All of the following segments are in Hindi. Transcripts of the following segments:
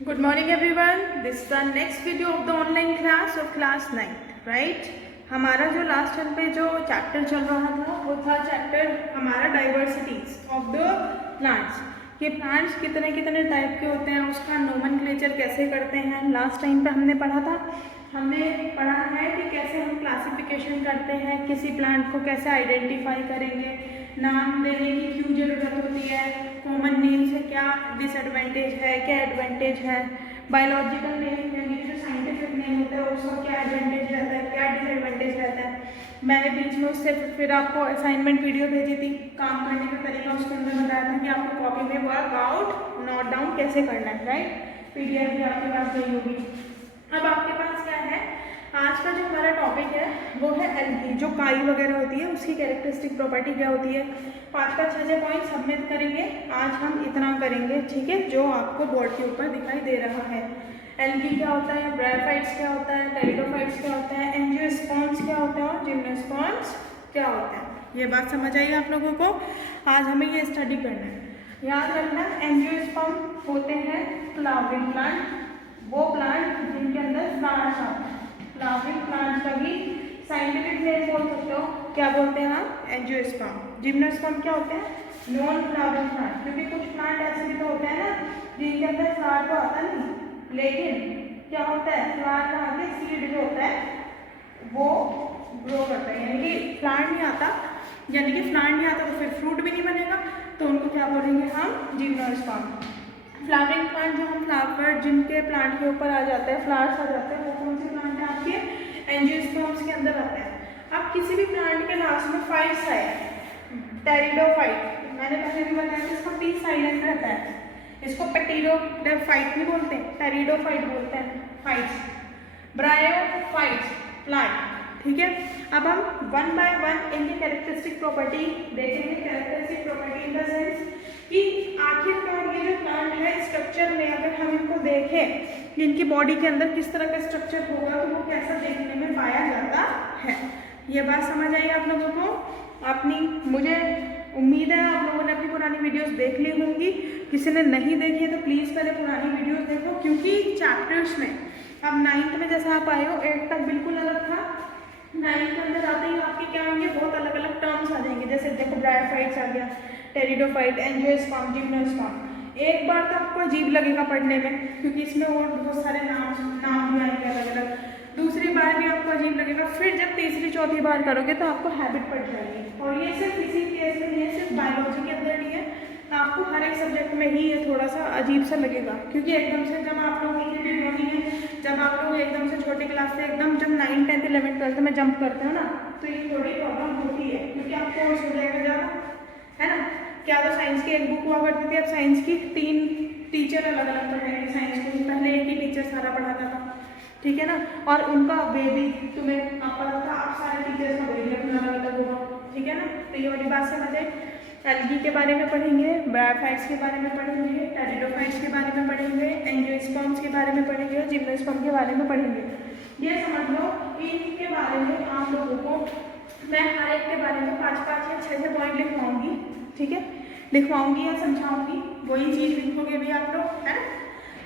Good morning everyone. This is the next video of the online class of class 9th, right? हमारा जो लास्ट टाइम पे जो चैप्टर चल रहा था वो था चैप्टर हमारा डाइवर्सिटीज ऑफ द प्लांट्स। ये प्लांट्स कितने कितने टाइप के होते हैं, उसका नोमेनक्लेचर कैसे करते हैं, लास्ट टाइम पे हमने पढ़ा था। हमने पढ़ा है कि कैसे हम क्लासिफिकेशन करते हैं, किसी प्लांट को कैसे आइडेंटिफाई करेंगे, नाम देने की क्यों ज़रूरत होती है, कॉमन नेम से क्या डिसएडवांटेज है, क्या एडवांटेज है, बायोलॉजिकल नेम यानी जो साइंटिफिक नेम होता है उसका क्या एडवांटेज रहता है, क्या डिसएडवांटेज रहता है। मैंने बीच में उससे फिर आपको असाइनमेंट वीडियो भेजी थी, काम करने का तरीका उसके अंदर बताया था कि आपको कॉपी में वर्कआउट नोट डाउन कैसे करना है, राइट। पीडीएफ भी आपके पास गई होगी। अब आपके पास क्या है, आज का जो हमारा टॉपिक है वो है एल्गी, जो काई वगैरह होती है उसकी कैरेक्टरिस्टिक प्रॉपर्टी क्या होती है। 5 6 पॉइंट सबमिट करेंगे, आज हम इतना करेंगे, ठीक है, जो आपको बोर्ड के ऊपर दिखाई दे रहा है। एल्गी क्या होता है, ब्रायोफाइट्स क्या होता है, टेरिडोफाइट्स क्या होता है, एंजियोस्पर्म्स क्या होता है और जिम्नोस्पर्म्स क्या होता है। ये बात समझ आई आप लोगों को, आज हमें ये स्टडी करना है। याद रखना, एंजियोस्पर्म होते हैं फ्लावरिंग प्लांट, वो प्लांट जिनके अंदर फ्लावर्स आते हैं। फ्लावरिंग प्लांट का भी साइंटिफिक नेम बोल सकते हो, क्या बोलते हैं हम, एंजियोस्पर्म। जिम्नोस्पर्म क्या होते हैं, नॉन फ्लावरिंग प्लांट, क्योंकि कुछ प्लांट ऐसे भी तो होते हैं ना जिनके अंदर फ्लावर तो आता नहीं, लेकिन क्या होता है, फ्लावर का आगे सीड जो होता है वो ग्रो करता है, यानी कि प्लांट नहीं आता, यानी कि प्लांट नहीं आता तो फिर फ्रूट भी नहीं बनेगा, तो उनको क्या बोलेंगे हम, जिम्नोस्पर्म। फ्लावरिंग प्लांट जो हम फ्लावर जिनके प्लांट के ऊपर आ जाते हैं, फ्लावर्स आ जाते हैं, वो कौन से प्लांट है आपके, एंजियोस्पर्म्स के अंदर आते हैं। अब किसी भी प्लांट के लास्ट में फाइट्स आए, टेरिडोफाइट, मैंने पहले भी बताया कि इसका पी साइलेंट रहता है, इसको पेटिडोफाइट नहीं बोलते, टेरिडोफाइट बोलते हैं, फाइट्स, ब्रायोफाइट्स प्लांट, ठीक है। अब हम वन बाय वन इनकी कैरेक्टरिस्टिक प्रॉपर्टी देखेंगे। Characteristic property in the sense कि आखिरकार ये जो प्लांट है स्ट्रक्चर में अगर हम इनको देखें कि इनकी बॉडी के अंदर किस तरह का स्ट्रक्चर होगा तो वो कैसा देखने में पाया जाता है। ये बात समझ आई आप लोगों को अपनी, मुझे उम्मीद है आप लोगों ने अपनी पुरानी वीडियोस देख ली होंगी, किसी ने नहीं देखी है तो प्लीज़ पहले पुरानी वीडियोस देखो, क्योंकि चैप्टर्स में अब 9th में जैसा आप आए हो 8th तक बिल्कुल अलग था, 9th के अंदर आते ही आपके क्या होंगे, बहुत अलग अलग टर्म्स आ जाएंगे। जैसे देखो ब्रायोफाइट्स आ गया, टेरिडोफाइट, एंजियोस्पर्म, जिम्नोस्पर्म। एक बार तो आपको अजीब लगेगा पढ़ने में, क्योंकि इसमें और बहुत सारे नाम भी आएंगे अलग अलग, दूसरी बार भी आपको अजीब लगेगा, फिर जब तीसरी चौथी बार करोगे तो आपको हैबिट पड़ जाएगी। और ये सिर्फ इसी केस में नहीं है, सिर्फ बायोलॉजी के अंदर नहीं है, आपको हर एक सब्जेक्ट में ही ये थोड़ा सा अजीब सा लगेगा, क्योंकि एकदम से जब आप लोगों की ड्यूटी है, जब आप लोग एकदम से छोटी क्लास से एकदम जब 9th 10th 11th 12th में जंप करते हो ना, तो ये थोड़ी प्रॉब्लम होती है, क्योंकि आपको कोर्स हो जाएगा ज़्यादा, है ना। क्या तो साइंस की एक बुक हुआ करती थी, अब साइंस की 3 टीचर अलग अलग पढ़ाएंगे साइंस को, पहले एक ही टीचर सारा पढ़ाता था, ठीक है ना, और उनका वे भी तुम्हें आप पता था, आप सारे टीचर्स का वे भी अपना अलग अलग होगा, ठीक है ना। तो ये वाली बात समझ आई। एल्गी के बारे में पढ़ेंगे, ब्रायोफाइट्स के बारे में पढ़ेंगे, टेरिडोफाइट्स के बारे में पढ़ेंगे, एंजियोस्पर्म्स के बारे में पढ़ेंगे और जिम्नोस्पर्म के बारे में पढ़ेंगे। ये समझ लो इनके बारे में आप लोगों को मैं हर एक के बारे में 5 या 6 पॉइंट लिखवाऊंगी, ठीक है, लिखवाऊंगी या समझाऊंगी, वही चीज़ लिखोगे भी आप लोग, है ना,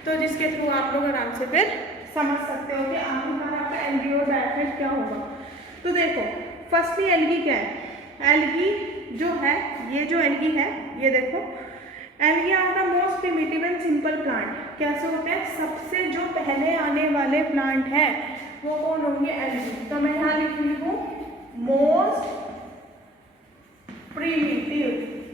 तो जिसके थ्रू आप लोग आराम से फिर समझ सकते हो कि आखिरकार आपका एल्गी और ब्रायोफाइट क्या होगा। तो देखो फर्स्टली एल्गी क्या है, एल्गी जो है, ये जो एल्गी है ये देखो, algae are the most primitive and simple plant. कैसे होते हैं, सबसे जो पहले आने वाले प्लांट है वो कौन होंगे, एल्गी। तो मैं यहाँ लिख रही हूँ मोस्ट प्रिमिटिव,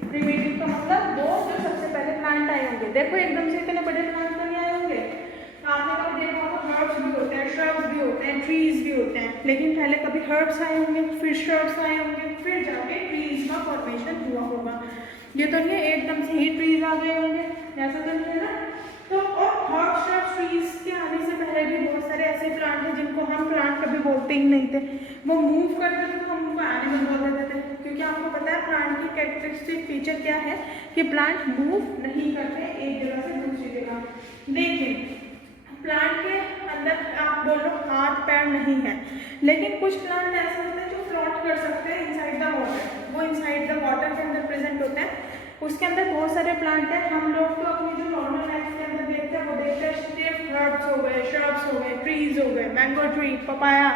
प्रिमिटिव का मतलब वो जो सबसे पहले प्लांट आए होंगे। देखो एकदम से इतने बड़े प्लांट तो नहीं आए होंगे, आपने कभी देखा होगा हर्ब्स भी होते हैं, श्रब्स भी होते हैं, ट्रीज भी होते हैं, लेकिन पहले कभी हर्ब्स आए होंगे, फिर श्रब्स आए होंगे, फिर जाके ट्रीज का फॉर्मेशन हुआ होगा। ये तो नहीं है एकदम से ही ट्रीज आ गए होंगे, ऐसा तो नहीं है ना। तो और हर्ब श्रब्स ट्रीज के आने से पहले भी बहुत सारे ऐसे प्लांट हैं जिनको हम प्लांट कभी बोलते ही नहीं थे, वो मूव करते थे तो हम उनको एनिमल बोल देते थे, क्योंकि आपको पता है प्लांट की कैरेक्टरिस्टिक फीचर क्या है कि प्लांट मूव नहीं करते एक जगह से दूसरी जगह। लेकिन प्लांट के अंदर आप बोलो हाथ पैर नहीं है, लेकिन कुछ प्लांट ऐसे होते हैं जो फ्लोट कर सकते हैं इनसाइड द वाटर, वो इनसाइड द वाटर के अंदर प्रेजेंट होते हैं। उसके अंदर बहुत सारे प्लांट हैं, हम लोग तो अपनी जो नॉर्मल लाइफ के अंदर देखते हैं वो देखते हैं ट्रीज हो गए, मैंगो ट्री, पपाया,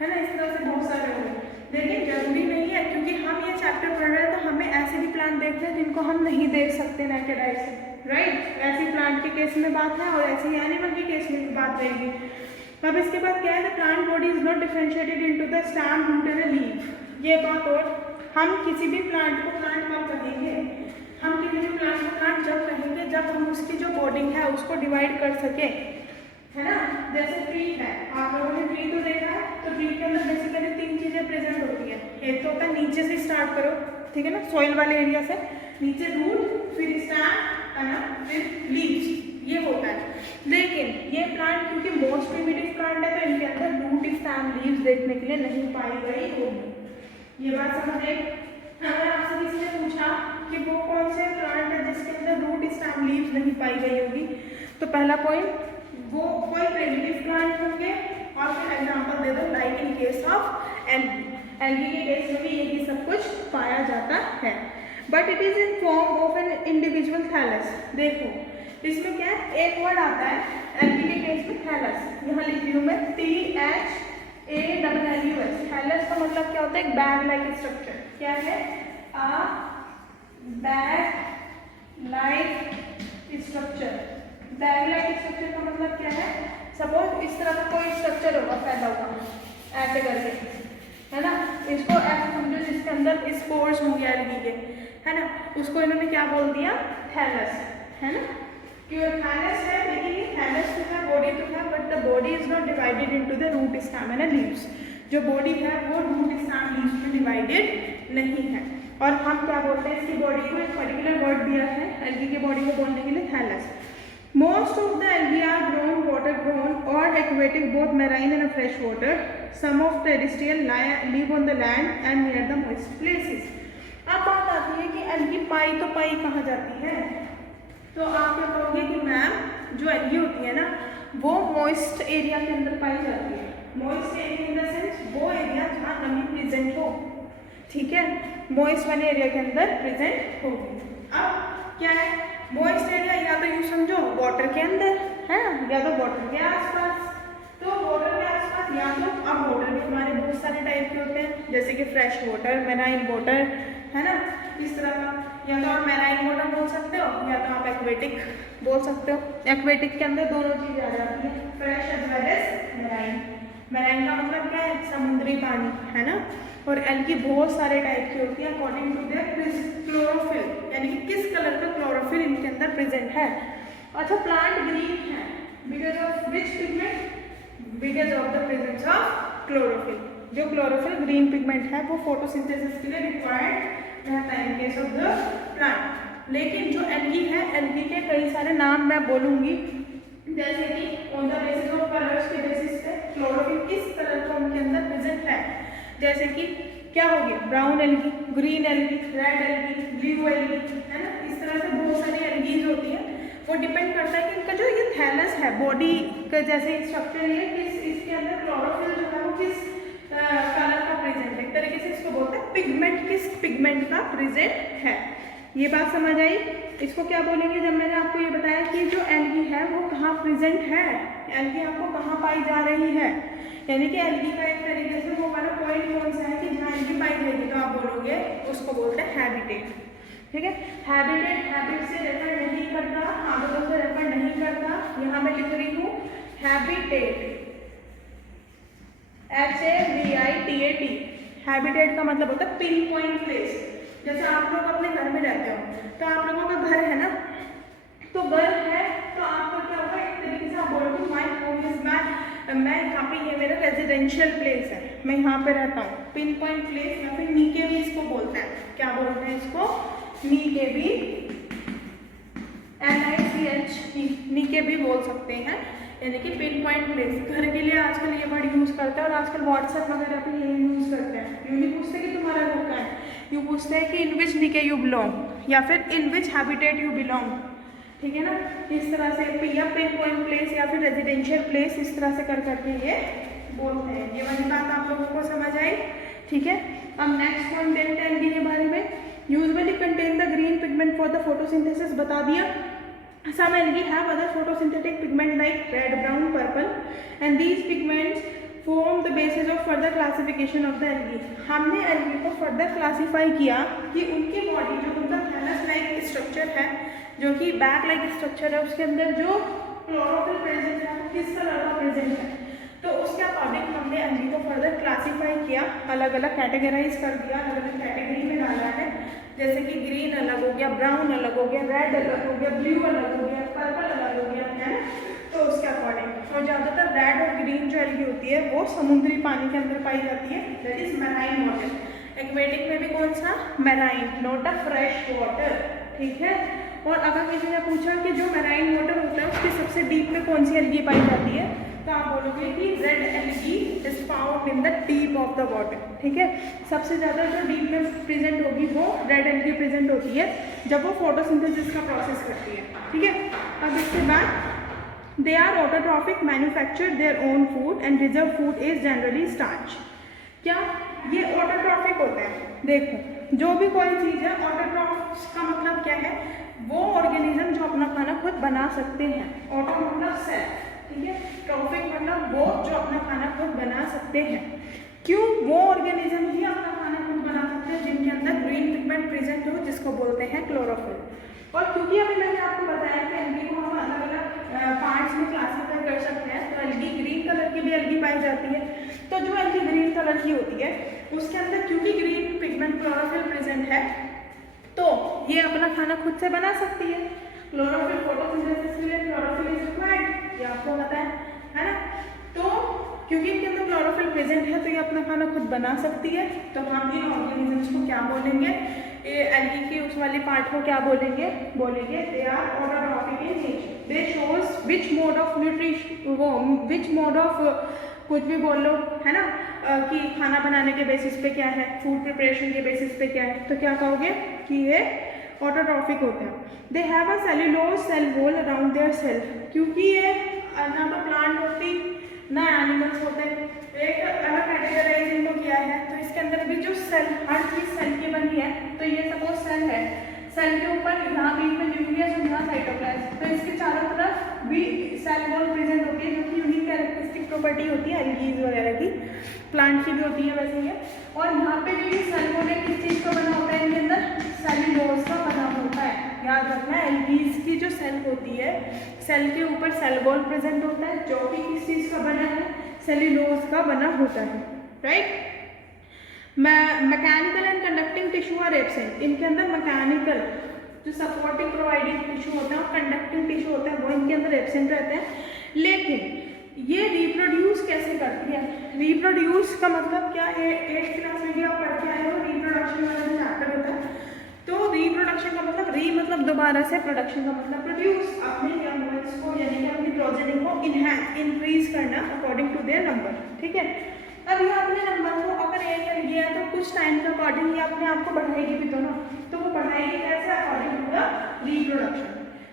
है ना, इस तरह से बहुत सारे हो गए। लेकिन जरूरी नहीं है, क्योंकि हम ये चैप्टर पढ़ रहे हैं तो हमें ऐसे भी प्लांट देखते हैं जिनको हम नहीं देख सकते नेकेड आई से, राइट। ऐसी प्लांट के केस में बात है और ऐसे ही एनिमल के केस में भी बात रहेगी। अब इसके बाद क्या है, the plant body is not differentiated into the stem, root and leaf. ये बात, और हम किसी भी प्लांट को प्लांट कब कहेंगे, हम किसी भी प्लांट को प्लांट जब कहेंगे जब हम उसकी जो बॉडी है उसको डिवाइड कर सके, है ना। जैसे ट्री है, आप लोगों ने ट्री तो देखा है, तो ट्री के अंदर बेसिकली 3 चीजें प्रेजेंट होती है। एक तो होता है नीचे से स्टार्ट करो, ठीक है ना, सॉइल वाले एरिया से, नीचे रूट, फिर स्टेम, है ना, फिर लीव्स, ये होता है। लेकिन ये प्लांट क्योंकि मोस्ट प्रिमिटिव प्लांट है तो इनके अंदर रूट, स्टेम, लीव्स देखने के लिए नहीं पाई गई होगी। ये बात समझ आई। अगर आपसे किसी ने पूछा कि वो कौन से प्लांट है जिसके अंदर रूट, स्टेम, लीव्स नहीं पाई गई होगी, तो पहला पॉइंट, वो कोई प्रिमिटिव प्लांट होंगे। और फिर एग्जांपल दे दो, like in case of algae, algae के केस में भी यही सब कुछ पाया जाता है। But it is in form of an individual thallus. देखो इसमें क्या है, एक वर्ड आता है एल्गी के केस में, थैलस। यहाँ लिख रही हूँ मैं, THALLUS। थैलस का मतलब क्या होता है, एक बैग लाइक स्ट्रक्चर। क्या है, अ bag like structure. Bag like structure का मतलब क्या है, सपोज इस तरह का कोई स्ट्रक्चर होगा फैला हुआ ऐसे करके, है ना, इसको ऐसे समझो जिसके अंदर स्पोर्स होंगे एल्गी के, है ना, उसको इन्होंने क्या बोल दिया, थैलस, है ना। क्यों थैलस है, लेकिन ये थैलस तो है, बॉडी तो है, but the body is not divided into the root, stem and leaves. जो बॉडी है वो रूट, स्टेम, लीव्स में डिवाइडेड नहीं है। और हम क्या बोलते हैं, इसकी बॉडी को एक पर्टिकुलर वर्ड दिया है एल्गी की बॉडी को बोलने के लिए, thallus. Most of the algae are grown, water grown or aquatic, both marine and fresh water. Some of terrestrial live on the land and near the moist places. अब बात आती है कि algae पाई तो पाई कहाँ जाती है, तो आप क्या कहोगे कि मैम जो algae होती है ना वो moist एरिया के अंदर पाई जाती है। moist area in the sense वो एरिया जहाँ नमी प्रेजेंट हो, ठीक है, moist वाले एरिया के अंदर प्रेजेंट होगी। अब क्या है, मॉइस्ट एरिया या तो यूँ समझो वाटर के अंदर है, या तो वाटर के आसपास। तो वाटर के आसपास या तो, अब वाटर भी हमारे बहुत सारे टाइप के होते हैं, जैसे कि फ्रेश वाटर, मेराइन वाटर, है ना, इस तरह का। या तो आप मेराइन वाटर बोल सकते हो, या तो आप एक्वेटिक बोल सकते हो। एक्वेटिक के अंदर दोनों चीज़ें आ जाती हैं, fresh as well as marine. Marine का मतलब क्या है, समुद्री पानी, है ना। और एल्गी बहुत सारे टाइप की होती है अकॉर्डिंग टू देयर क्लोरोफिल, यानी कि किस कलर का क्लोरोफिल इनके अंदर प्रेजेंट है। अच्छा, प्लांट ग्रीन है because of which pigment, because of the presence of chlorophyll. जो क्लोरोफिल ग्रीन पिगमेंट है वो फोटोसिंथेसिस के लिए रिक्वायर्ड रहता है इन केस ऑफ द प्लांट। लेकिन जो एल्गी है, एल्गी के कई सारे नाम मैं बोलूँगी, जैसे कि on the basis of colours के बेसिस पे क्लोरोफिल किस कलर का उनके अंदर प्रेजेंट है। जैसे कि क्या हो गया, brown algae, green algae, red algae, blue algae, है ना, इस तरह से बहुत सारी एल्गीज होती हैं। वो डिपेंड करता है कि इनका जो ये थैलस है, बॉडी का जैसे स्ट्रक्चर है, किस इसके अंदर क्लोरोफिल जो है वो किस कलर का प्रेजेंट है, एक तरीके से इसको बोलते हैं पिगमेंट, किस पिगमेंट का प्रेजेंट है। ये बात समझ आई। इसको क्या बोलेंगे, जब मैंने आपको ये बताया कि जो एल्गी है वो कहाँ प्रेजेंट है, एल्गी आपको कहाँ पाई जा रही है, यानी कि एल्गी का एक तरीके से वो वाला पॉइंट कौन सा है कि जहाँ एल्गी पाई जाएगी, तो आप बोलोगे उसको बोलते हैं हैबिटेट, ठीक है। हैबिटेट हैबिट से रेफर नहीं करता, आदतों से रेफर नहीं करता। यहाँ मैं लिख रही हूँ हैबिटेट, HABITAT। हैबिटेट का मतलब होता है पिन पॉइंट प्लेस। जैसे आप लोग अपने घर में रहते हो, तो आप लोगों का घर है ना, तो घर है तो आपका क्या होगा, एक तरीके से आप बोलोगे माय होम इज मैं यहाँ पे, ये मेरा रेजिडेंशियल प्लेस है, मैं यहाँ पे रहता हूँ। पिन पॉइंट प्लेस या फिर नीके भी इसको बोलते हैं, क्या बोलते हैं इसको, नीके भी, NICH, नीके भी बोल सकते हैं, यानी कि पिन पॉइंट प्लेस। घर के लिए आजकल ये वर्ड यूज़ करते हैं, और आजकल व्हाट्सएप वगैरह पे ये यूज़ करते हैं। यूँ नहीं पूछते कि तुम्हारा घर कहाँ है, यूँ पूछते हैं कि इन विच नीके यू बिलोंग, या फिर इन विच हैबिटेट यू बिलोंग, ठीक है ना। इस तरह से या पिन पॉइंट प्लेस या फिर रेजिडेंशियल प्लेस, इस तरह से कर करके ये बोलते हैं। ये वाली बात आप लोगों को समझ आई, ठीक है। अब नेक्स्ट पॉइंट देखते हैं एल्गी के बारे में। Usually contain the green pigment for the photosynthesis, बता दिया। Some algae have other photosynthetic pigment like red, brown, purple, and these pigments form the basis of further classification of the algae. हमने algae को further classify किया कि उनकी body जो उनका thallus like structure है, जो कि bag like structure है, उसके अंदर जो chlorophyll present है, किस कलर का present है, तो उसके अकॉर्डिंग हमने algae को further classify किया, अलग अलग categorize कर दिया, अलग अलग category में डाला है, जैसे कि ग्रीन अलग हो गया, ब्राउन अलग हो गया, रेड अलग हो गया, ब्लू अलग हो गया, पर्पल अलग हो गया, है ना। तो उसके अकॉर्डिंग, और ज़्यादातर रेड और ग्रीन जो एल्गी होती है वो समुद्री पानी के अंदर पाई जाती है, that is marine water. Aquatic में भी कौन सा, marine, not a fresh water, ठीक है। और अगर किसी ने पूछा कि जो मैराइन वाटर होता है उसके सबसे डीप में कौन सी एल्गी पाई जाती है, तो आप बोलोगे कि red algae is found in the deep of the water, ठीक है। सबसे ज़्यादा जो डीप में प्रेजेंट होगी वो रेड एल्गी प्रेजेंट होती है जब वो फोटोसिंथेसिस का प्रोसेस करती है, ठीक है। अब इसके बाद they are autotrophic, manufacture their own food and reserve food is generally starch. क्या ये ऑटोट्रॉफिक होते हैं? देखो, जो भी कोई चीज़ है, ऑटोट्रॉफ का मतलब क्या है, वो ऑर्गेनिज्म जो अपना खाना खुद बना सकते हैं। ऑटो मतलब सेल्फ, ठीक है। ट्रॉफिक मतलब वो जो अपना खाना खुद बना सकते हैं। क्यों? वो ऑर्गेनिज्म ही अपना खाना खुद बना सकते हैं जिनके अंदर ग्रीन पिगमेंट प्रेजेंट हो, जिसको बोलते हैं क्लोरोफिल। और क्योंकि अभी मैंने आपको बताया कि एल्गी को हम अलग अलग पार्ट्स में क्लासिफाई कर सकते हैं, तो एल्गी ग्रीन कलर की भी एल्गी पाई जाती है। तो जो एल्गी ग्रीन कलर की होती है उसके अंदर क्योंकि ग्रीन पिगमेंट क्लोरोफिल प्रेजेंट है, तो ये अपना खाना खुद से बना सकती है। क्लोरोफिल फोटोसिंथेसिस के लिए क्लोरोफिल इज रिक्वायर्ड, ये आपको पता है ना। तो क्योंकि इनके अंदर क्लोरोफिल प्रेजेंट है तो ये अपना खाना खुद बना सकती है। तो हम इन ऑर्गेनिजम्स को क्या बोलेंगे, एल्गी की उस वाली पार्ट को क्या बोलेंगे, they are autotrophic in nature. They shows which mode of nutrition, वो विच मोड ऑफ कुछ भी बोल लो, है ना, कि खाना बनाने के बेसिस पे क्या है, फूड प्रिपरेशन के बेसिस पे क्या है, तो क्या कहोगे कि ये ऑटोट्रॉफिक होते हैं। They have a cellulose cell wall around their self, क्योंकि ये ना तो प्लांट होती ना एनिमल्स होते, एक अलग कैटेगराइज इनको किया है। तो इसके अंदर भी जो सेल, हर चीज सेल की बनी है, तो ये सपोज सेल है, सेल के ऊपर यहाँ बीच में न्यूक्लियस और यहाँ साइटोप्लाज्म, तो इसके चारों तरफ भी सेल वॉल प्रेजेंट होती है, जो कि यूनिक कैरेक्टरिस्टिक प्रॉपर्टी होती है एल्गीज वगैरह की, प्लांट की भी होती है वैसे ये। और यहाँ पे जो ये सेल वॉल है किस चीज़ का बना होता है, इनके अंदर सेल्यूलोज का बना होता है। याद रखना, एल्गीज की जो सेल होती है, सेल के ऊपर सेल वॉल प्रेजेंट होता है, जो कि किस चीज़ का बना है, सेल्यूलोज का बना होता है, right. Mechanical and conducting tissue are absent, इनके अंदर मैकेनिकल जो सपोर्टिंग प्रोवाइडिंग टिश्यू होता है और कंडक्टिंग टिश्यू होता है वो इनके अंदर एब्सेंट रहते हैं। लेकिन ये रिप्रोड्यूस कैसे करती है? रिप्रोड्यूस का मतलब क्या है, 8th क्लास में भी आप पढ़ के आए हो, रिप्रोडक्शन वाला जो चैप्टर होता है। तो रिप्रोडक्शन का मतलब, री मतलब दोबारा से, प्रोडक्शन का मतलब प्रोड्यूस, अपने यंग वंस को यानी कि अपनी प्रोजेनी को इनहैंस, इंक्रीज करना अकॉर्डिंग टू देयर नंबर, ठीक है। अब ये अपने नंबर को अगर एक कर गया तो कुछ टाइम के अकॉर्डिंग ये अपने आप को बढ़ाएगी भी तो ना, तो वो बढ़ाएगी कैसे, अकॉर्डिंग टू द रिप्रोडक्शन।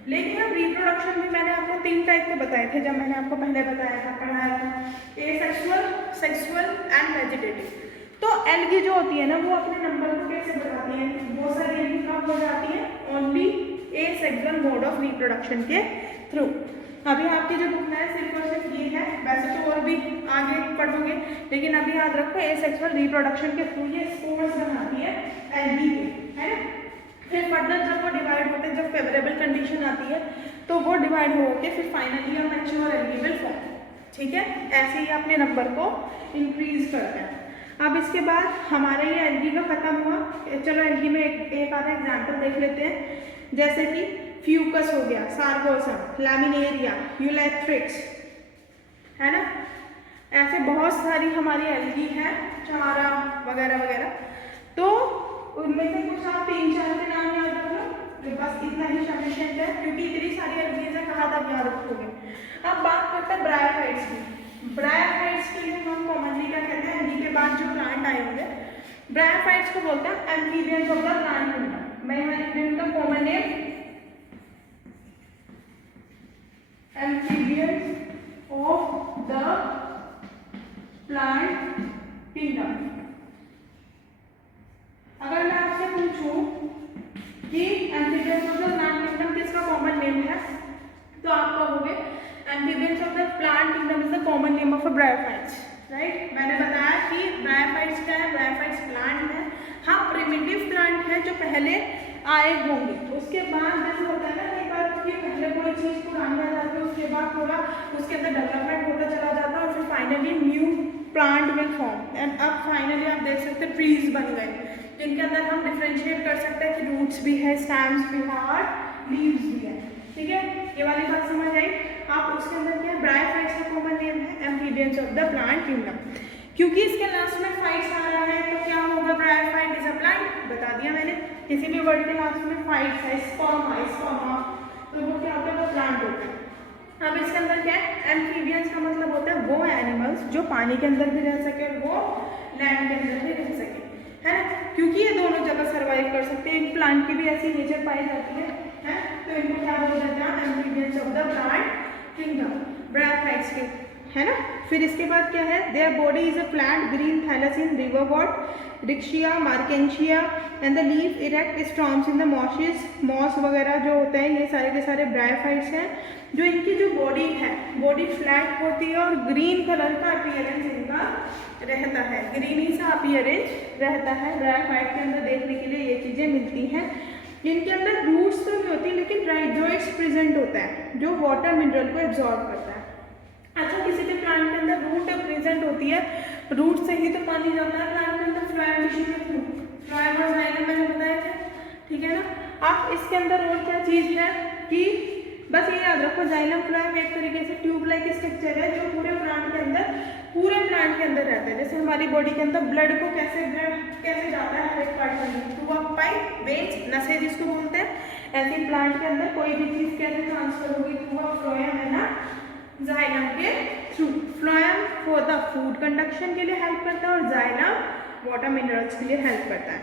लेकिन अब रिप्रोडक्शन में मैंने आपको 3 टाइप के बताए थे, जब मैंने आपको पहले बताया था, पढ़ाया था, एसेक्सुअल, सेक्सुअल एंड वेजिटेटिव। तो एल्गी जो होती है ना वो अपने नंबर को कैसे बढ़ाती है, बहुत सारी एल्गी कब हो जाती है, only asexual mode of reproduction के थ्रू। अभी आपकी जो बुक है सिर्फ और सिर्फ ये है, वैसे तो और भी आगे पढ़ोगे, लेकिन अभी याद रखो एसेक्सुअल रिप्रोडक्शन के थ्रू ये स्पोर्स बनाती है एल्गी के, है ना। फिर फर्दर जब वो डिवाइड होते हैं, जब फेवरेबल कंडीशन आती है तो वो डिवाइड होकर फिर फाइनली और मैच्योर एल्गी विल फॉर्म, ठीक है। ऐसे ही अपने नंबर को इंक्रीज करते हैं। अब इसके बाद हमारा ये एल्गी का खत्म हुआ। चलो एल्गी में एक आधा एग्जाम्पल देख लेते हैं, जैसे कि फ्यूकस हो गया, सार्गोसम, लैमिनेरिया, यूलेथ्रिक्स, है ना। ऐसे बहुत सारी हमारी एल्गी हैं, चारा वगैरह वगैरह। तो उनमें से कुछ आप 3-4 के नाम याद रख लो, तो बस इतना ही सफिशिएंट है, क्योंकि इतनी सारी एल्गीज है, कहाँ तक याद रखोगे। अब बात करते हैं ब्रायोफाइट्स की। ब्रायोफाइट्स के लिए हम कॉमनली क्या कहते हैं, एल्गी के बाद जो प्लांट आए होंगे, ब्रायोफाइट्स को बोलते हैं amphibians of the plant kingdom. मैं यहाँ लिख रही हूँ उनका common name, amphibians of the plant kingdom. अगर मैं आपसे पूछूं कि amphibians of the plant kingdom किसका कॉमन नेम है, तो आप कहोगे amphibians of the plant kingdom is the common name of a bryophytes, right. मैंने बताया कि ब्रायोफाइट्स क्या है, ब्रायोफाइट्स प्लांट है, हाँ प्रिमिटिव प्लांट है जो पहले आए होंगे। उसके बाद जैसे होता है ना कई बार कि पहले कोई चीज़ पुरानी आ जाती है, उसके बाद थोड़ा उसके अंदर डेवलपमेंट होता चला जाता है और फिर finally new plant will form and अब फाइनली आप देख सकते हैं ट्रीज बन गए जिनके अंदर हम डिफ्रेंशिएट कर सकते हैं कि रूट्स भी है, स्टैम्स भी है और लीव्स भी है, ठीक है। ये वाली बात समझ आई। आप उसके अंदर क्या है, ब्रायोफाइट्स का कॉमन नेम है amphibians of the plant kingdom. क्योंकि इसके लास्ट में फाइट्स आ रहा है तो क्या होगा, ब्रायोफाइट इज अ प्लांट, बता दिया मैंने। किसी भी वर्ड के लास्ट में फाइट्स है, स्पर्मा, तो वो क्या होता है, वो प्लांट होता है। अब इसके अंदर क्या है, एम्फीबियंस का मतलब होता है वो एनिमल्स जो पानी के अंदर भी रह सके और वो लैंड के अंदर भी रह सके, है ना, क्योंकि ये दोनों जगह सर्वाइव कर सकते हैं। इन प्लांट की भी ऐसी नेचर पाई जाती है, तो इनको क्या बोला जाता है, amphibians of the plant kingdom, bryophytes के, है ना। फिर इसके बाद क्या है, their body is a flat green thallus in liverwort Riccia Marchantia and the leaf erect stems in the mosses, moss वगैरह जो होते हैं ये सारे के सारे ब्रायोफाइट्स हैं। जो इनकी जो बॉडी है, बॉडी फ्लैट होती है और ग्रीन कलर का अपीयरेंस इनका रहता है, ग्रीनी सा अपीयरेंस रहता है। ब्रायोफाइट के अंदर देखने के लिए ये चीज़ें मिलती हैं। इनके अंदर रूट्स तो नहीं होती लेकिन राइजोइड्स प्रेजेंट होता है जो वाटर मिनरल को एब्जॉर्ब करता है। अच्छा, किसी भी प्लांट के अंदर रूट प्रेजेंट होती है, रूट से ही तो पानी जाता है प्लांट के अंदर, फ्लोएम टिश्यू के थ्रू, फ्लोएम और जाइलम मैंने बताया था, ठीक है ना। अब इसके अंदर और क्या चीज़ है कि बस ये याद रखो, जाइलम फ्लोएम एक तरीके से ट्यूब लाइक स्ट्रक्चर है जो पूरे प्लांट के अंदर रहता है। जैसे हमारी बॉडी के अंदर ब्लड कैसे जाता है हर एक पार्ट में, थ्रू अ पाइप, वेन्स, नसें जिसको बोलते हैं, ऐसे प्लांट के अंदर कोई भी चीज़ कैसे ट्रांसफर होगी, थ्रू अ फ्लोएम, है ना, जाइलम के through. Phloem for the food conduction के लिए हेल्प करता है और जाइलम वाटर मिनरल्स के लिए हेल्प करता है,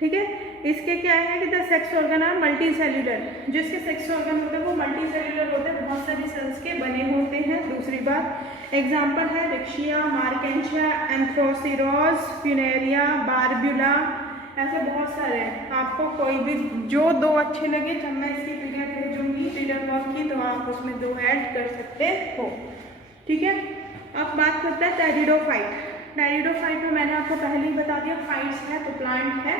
ठीक है। इसके क्या है कि the sex organ are multicellular, जो इसके सेक्स ऑर्गन होते हैं वो मल्टी सेल्यूलर होते हैं, बहुत सारी सेल्स के बने होते हैं। दूसरी बात एग्जाम्पल है रिक्शिया, मार्केंशिया, एंथ्रोसिरोज, फ्यूनेरिया, बारब्यूला, ऐसे बहुत सारे हैं। आपको कोई भी जो दो अच्छे लगे, जब मैं इसकी पीडीएफ भेजूंगी रीडर वर्क की, तो आप उसमें दो ऐड कर सकते हो, ठीक है। अब बात करते हैं टेरिडोफाइट। टेरिडोफाइट में मैंने आपको पहले ही बता दिया, फाइट्स है तो प्लांट है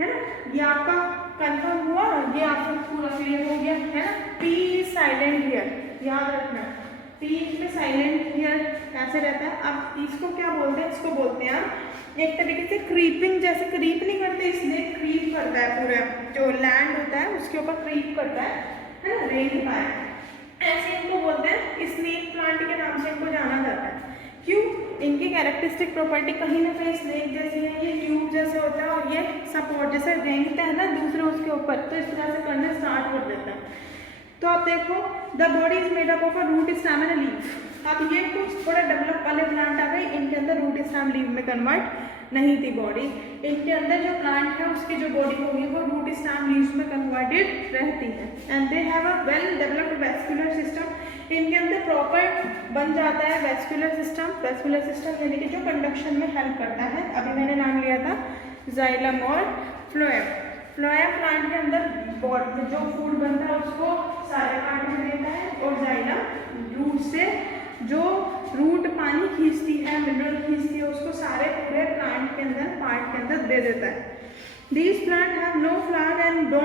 ना। ये आपका कंफर्म हुआ, ये आपका पूरा क्लियर हो गया, है ना। पी साइलेंट हियर, याद रखना, पी में साइलेंट हियर ऐसे रहता है। अब इसको क्या बोलते हैं, इसको बोलते हैं हम एक तरीके से क्रीपिंग, जैसे क्रीप नहीं करते, इसलिए क्रीप करता है, पूरा जो लैंड होता है उसके ऊपर क्रीप करता है ना, रेन पाए, ऐसे इनको बोलते हैं। स्नेक प्लांट के नाम से इनको जाना जाता है। क्यों, इनकी कैरेक्टरिस्टिक प्रॉपर्टी कहीं ना कहीं स्नेक जैसी है, ये ट्यूब जैसे होता है और ये सपोर्ट जैसे रेंगता है ना दूसरे उसके ऊपर, तो इस तरह से करना स्टार्ट कर देता है। तो आप देखो, the body is made up of a root stem and leaf. अब ये कुछ थोड़ा डेवलप वाले प्लांट आ गए, इनके अंदर रूट स्टेम लीफ में कन्वर्ट नहीं थी बॉडी। इनके अंदर जो प्लांट है उसकी जो बॉडी होगी वो रूट स्टेम लीव्स में कन्वर्टेड रहती है। And they have a well developed vascular system, इनके अंदर प्रॉपर बन जाता है वेस्कुलर सिस्टम। वेस्कुलर सिस्टम यानी कि जो कंडक्शन में हेल्प करता है। अभी मैंने नाम लिया था जाइलम और फ्लोएम। फ्लोएम प्लांट के अंदर जो फूड बनता है उसको सारे पार्ट में देता है और जाइलम रूट से जो रूट पानी खींचती है, मिनरल खींचती है, उसको सारे पूरे प्लांट के अंदर पार्ट के अंदर दे देता है। These plant have no flower and do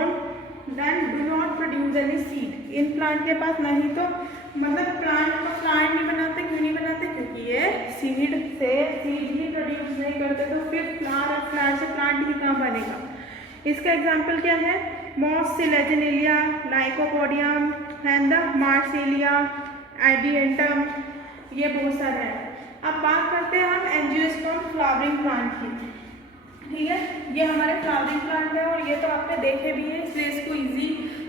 not produce any seed. इन प्लांट के पास नहीं तो मतलब प्लांट नहीं बनाते, क्यों नहीं बनाते, क्योंकि ये सीड ही प्रोड्यूस नहीं करते, तो फिर फ्लावर से प्लांट ही कहाँ बनेगा। इसका एग्जाम्पल क्या है, मॉस सिलेजिनेलिया, लाइकोपोडियम एंड द मार्सेलिया, एडिएंटम, ये बहुत सारे हैं। अब बात करते हैं हम एंजियोस्पर्म फ्लावरिंग प्लांट की, ठीक है। ये हमारे फ्लावरिंग प्लांट है और ये तो आपने देखे भी है, इसलिए इसको इजी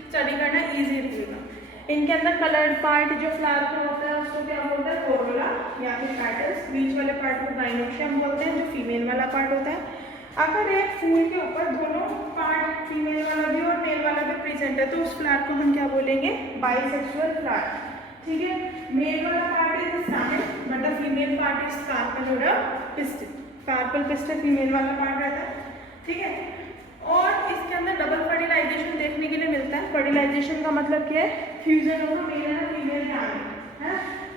स्टडी करना इजी रहेगा। इनके अंदर कलर्ड पार्ट जो फ्लावर का होता है उसको क्या बोलते हैं, कोरोला या फिर पेटल्स। बीच वाले पार्ट को गाइनोशियम बोलते हैं, जो फीमेल वाला पार्ट होता है। अगर एक फूल के ऊपर दोनों पार्ट, फीमेल वाला भी और मेल वाला भी प्रेजेंट है, तो उस फ्लावर को हम क्या बोलेंगे, बाइसेक्सुअल फ्लावर, ठीक है। मेल वाला part is stamen but the female part is carpel और पिस्टिल। कार्पल पिस्टिल फीमेल वाला पार्ट रहता है, ठीक है। और इसके अंदर डबल फर्टिलाइजेशन देखने के लिए मिलता है। फर्टिलाइजेशन का मतलब क्या है? फ्यूजन होगा मेल एंड फीमेल गैमेट है।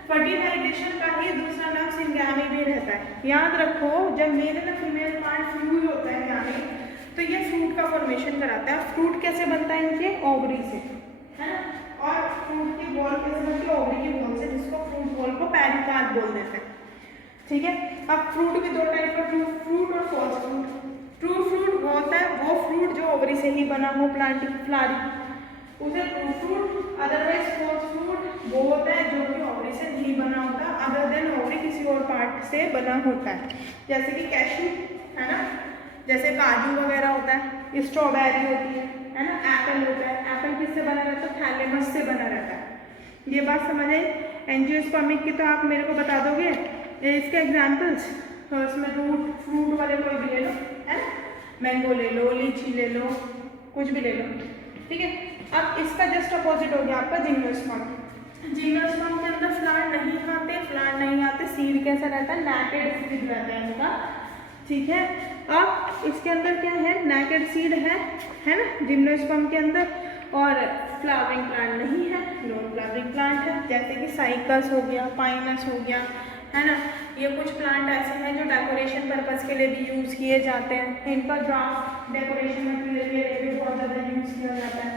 फर्टिलाइजेशन का ही दूसरा नाम सिंगैमी भी रहता है। याद रखो, जब male and female plant fuse होता है गैमेट, तो ये फ्रूट का फॉर्मेशन कराता है। फ्रूट कैसे बनता है? इनके ओवरी से, है ना। और फ्रूट की बॉल कैसे बनती है? ओवरी की बॉल से, जिसको फ्रूट बॉल को पेरिकार्प बोल देते हैं। ठीक है। अब फ्रूट भी दो टाइप का, ट्रू फ्रूट और फॉल्स फ्रूट। ट्रू फ्रूट होता है वो फ्रूट जो ओवरी से ही बना हो, प्लांटिंग फ्लावरिंग, उसे true fruit. Otherwise false fruit वो होता है जो कि ओवरी से नहीं बना होता, अदर देन ओवरी किसी और पार्ट से बना होता है। जैसे कि कैशू है ना, जैसे काजू वगैरह होता है, स्ट्रॉबेरी होती है ना, एप्पल होता है। एप्पल किससे बना रहता है? थैलेमस से बना रहता है। ये बात समझ आई? एंजियोस्पर्मिक की तो आप मेरे को बता दोगे इसके एग्जाम्पल्स, तो इसमें रूट फ्रूट वाले कोई भी ले लो, है ना, मैंगो ले लो, लीची ले लो, कुछ भी ले लो, ठीक है। अब इसका जस्ट अपोजिट हो गया आपका जिम्नोस्पर्म। जिम्नोस्पर्म के अंदर फ्लावर नहीं आते, सीड कैसा रहता है? नेकेड सीड रहता है इनका, ठीक है। अब इसके अंदर क्या है? नेकेड सीड है ना जिम्नोस्पर्म के अंदर, और फ्लावरिंग प्लांट नहीं है, नॉन फ्लावरिंग प्लांट है। जैसे कि साइकस हो गया, पाइनस हो गया, है ना। ये कुछ प्लांट ऐसे हैं जो डेकोरेशन पर्पस के लिए भी यूज़ किए जाते हैं। इनका ड्राफ्ट डेकोरेशन मटेरियल के लिए भी बहुत ज़्यादा यूज़ किया जाता है।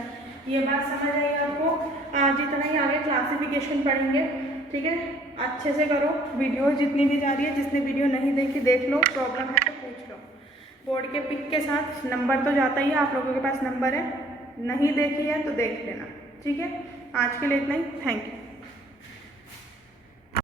ये बात समझ आई आपको? आज इतना ही, आगे क्लासिफिकेशन पढ़ेंगे, ठीक है। अच्छे से करो, वीडियो जितनी भी जा रही है, जिसने वीडियो नहीं देखी देख लो, प्रॉब्लम है तो पूछ लो। बोर्ड के पिक के साथ नंबर तो जाता ही है, आप लोगों के पास नंबर है, नहीं देखी है तो देख लेना, ठीक है। आज के लिए इतना ही, थैंक यू।